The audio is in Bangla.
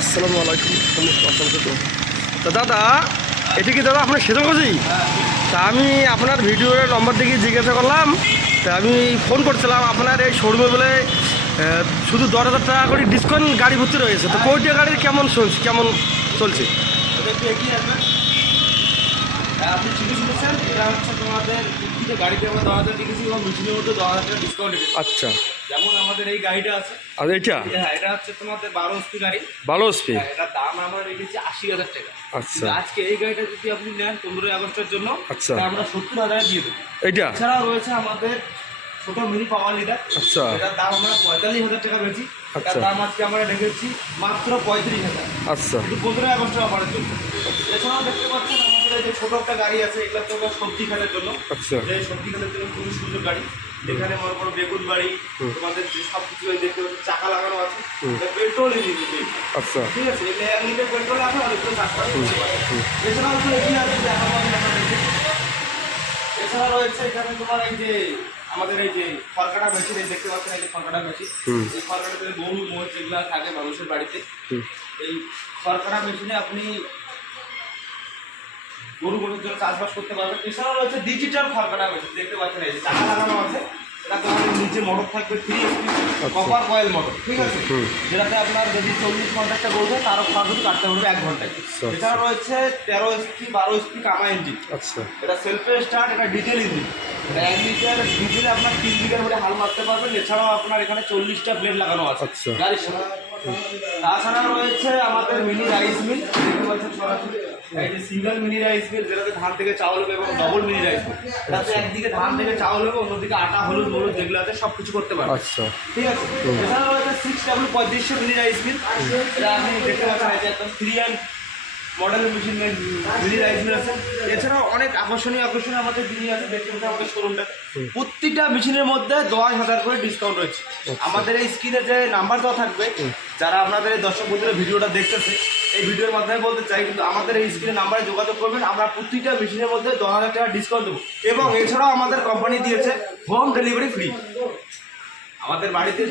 আসসালামু আলাইকুম। তো দাদা, এটা কি দাদা আপনার সেজগজি? তা আমি আপনার ভিডিওর নম্বর দেখে জিজ্ঞাসা করলাম। তা আমি ফোন করছিলাম আপনার এই শোরুমে বলে শুধু 10,000 টাকা করে ডিসকাউন্ট গাড়ি ভর্তি রয়েছে। তো কোইটা গাড়ির কেমন চলছে? আপনি ঠিকই শুনেছেন, এটা হচ্ছে তোমাদের দুঃখিত গাড়িতে আমরা 10,000 লিখেছি এবং মেশিনের মধ্যে 10,000 টাকা ডিসকাউন্ট রেখেছি। আচ্ছা, যেমন আমাদের এই গাড়িটা আছে, আর এটা হ্যাঁ এটা হচ্ছে তোমাদের 12 HP গাড়ি। ভালো স্পিড। হ্যাঁ, এটার দাম আমরা রেখেছি 80,000 টাকা। আচ্ছা কিন্তু আজকে এই গাড়িটা যদি আপনি নেন 15 আগস্টের জন্য, আচ্ছা, এটা আমরা 70,000 দিয়ে দেবো। এইটা এছাড়াও রয়েছে আমাদের ছোট মিনি পাওয়ার লিডার, আচ্ছা এটার দাম আমরা 45,000 টাকা বেশি। এটার আচ্ছা দাম আজকে আমরা রেখেছি মাত্র 35,000, আচ্ছা কিন্তু 15 আগস্টের অফারের জন্য। এছাড়াও দেখতে পাচ্ছেন আমাদের এই যে ছোট একটা গাড়ি আছে, এগুলো তো সবজি খাতের জন্য। আচ্ছা এই সবজি খাতের জন্য খুবই সুন্দর গাড়ি। এখানে মনে করো বেগুন বাড়ি, তোমাদের যে সব কিছু দেখতে পাচ্ছি চাকা লাগানো আছে, পেট্রোল ইঞ্জিন। আচ্ছা ঠিক আছে, এগুলো 1 লিটার পেট্রোল আছে আর এগুলো চাকা। এছাড়াও তো এগিয়ে আছে দেখাবো আমি আপনাদেরকে। এছাড়া রয়েছে এখানে তোমার এই যে আমাদের এই যে খড়কাটা মেশিন, এই দেখতে পাচ্ছেন এই যে খড়কাটা মেশিন। এই খড়কাটাতে গরু মোষ যেগুলো থাকে মানুষের বাড়িতে, এই খড়কাটা মেশিনে আপনি গরু মোষের জন্য চাষবাস করতে পারবেন। এছাড়াও রয়েছে ডিজিটাল খড়কাটা মেশিন, দেখতে পাচ্ছেন এই যে চাকা লাগানো আছে। এটা তোমার নিচে মোটর থাকবে 3 HP কপার কয়েল মোটর, ঠিক আছে, যেটাতে আপনার যদি 40-50টা গরু হয় তারও খড় কিন্তু কাটতে পারবে 1 ঘন্টায়। এছাড়া রয়েছে 13 HP 12 HP কামা ইঞ্জিন। আচ্ছা এটা সেলফ স্টার্ট, এটা ডিজেল ইঞ্জিন। এটা 1 লিটার ডিজেলে আপনার 3 বিঘার মধ্যে হাল মারতে পারবেন। এছাড়াও আপনার এখানে 40টা ব্লেড লাগানো আছে আচ্ছা গাড়ির সাথে। তাছাড়া রয়েছে আমাদের মিনি রাইস মিল, দেখতে পাচ্ছেন সরাসরি এই যে সিঙ্গেল মিনি রাইস মিল, যেটাতে ধান থেকে চাউল হবে, এবং ডবল মিনি রাইস মিল, এটাতে একদিকে ধান থেকে চাউল হবে, অন্যদিকে আটা হলুদ মলুদ যেগুলো আছে সব কিছু করতে পারবেন। আচ্ছা ঠিক আছে, এছাড়া রয়েছে 6W 3500 মিনি রাইস মিল। এটা আপনি দেখতে পাচ্ছেন এই যে একদম 3 মডেলের মেশিন মিনি রাইস মিল আছে। এছাড়াও অনেক আকর্ষণীয় আমাদের জিনিস আছে, দেখতে পাচ্ছেন আমাদের শোরুমটা। প্রত্যেকটা মেশিনের মধ্যে 10,000 করে ডিসকাউন্ট রয়েছে। আমাদের এই স্ক্রিনে যে নাম্বার দেওয়া থাকবে, যারা আপনাদের এই দর্শক বন্ধুরা ভিডিওটা দেখতেছে, এই ভিডিওর মাধ্যমে বলতে চাই, কিন্তু আমাদের এই স্ক্রিনে নাম্বারে যোগাযোগ করবেন, আমরা প্রত্যেকটা মেশিনের মধ্যে 10,000 টাকা ডিসকাউন্ট দেবো। এবং এছাড়াও আমাদের কোম্পানি দিয়েছে হোম ডেলিভারি ফ্রি আমাদের বাড়িতে।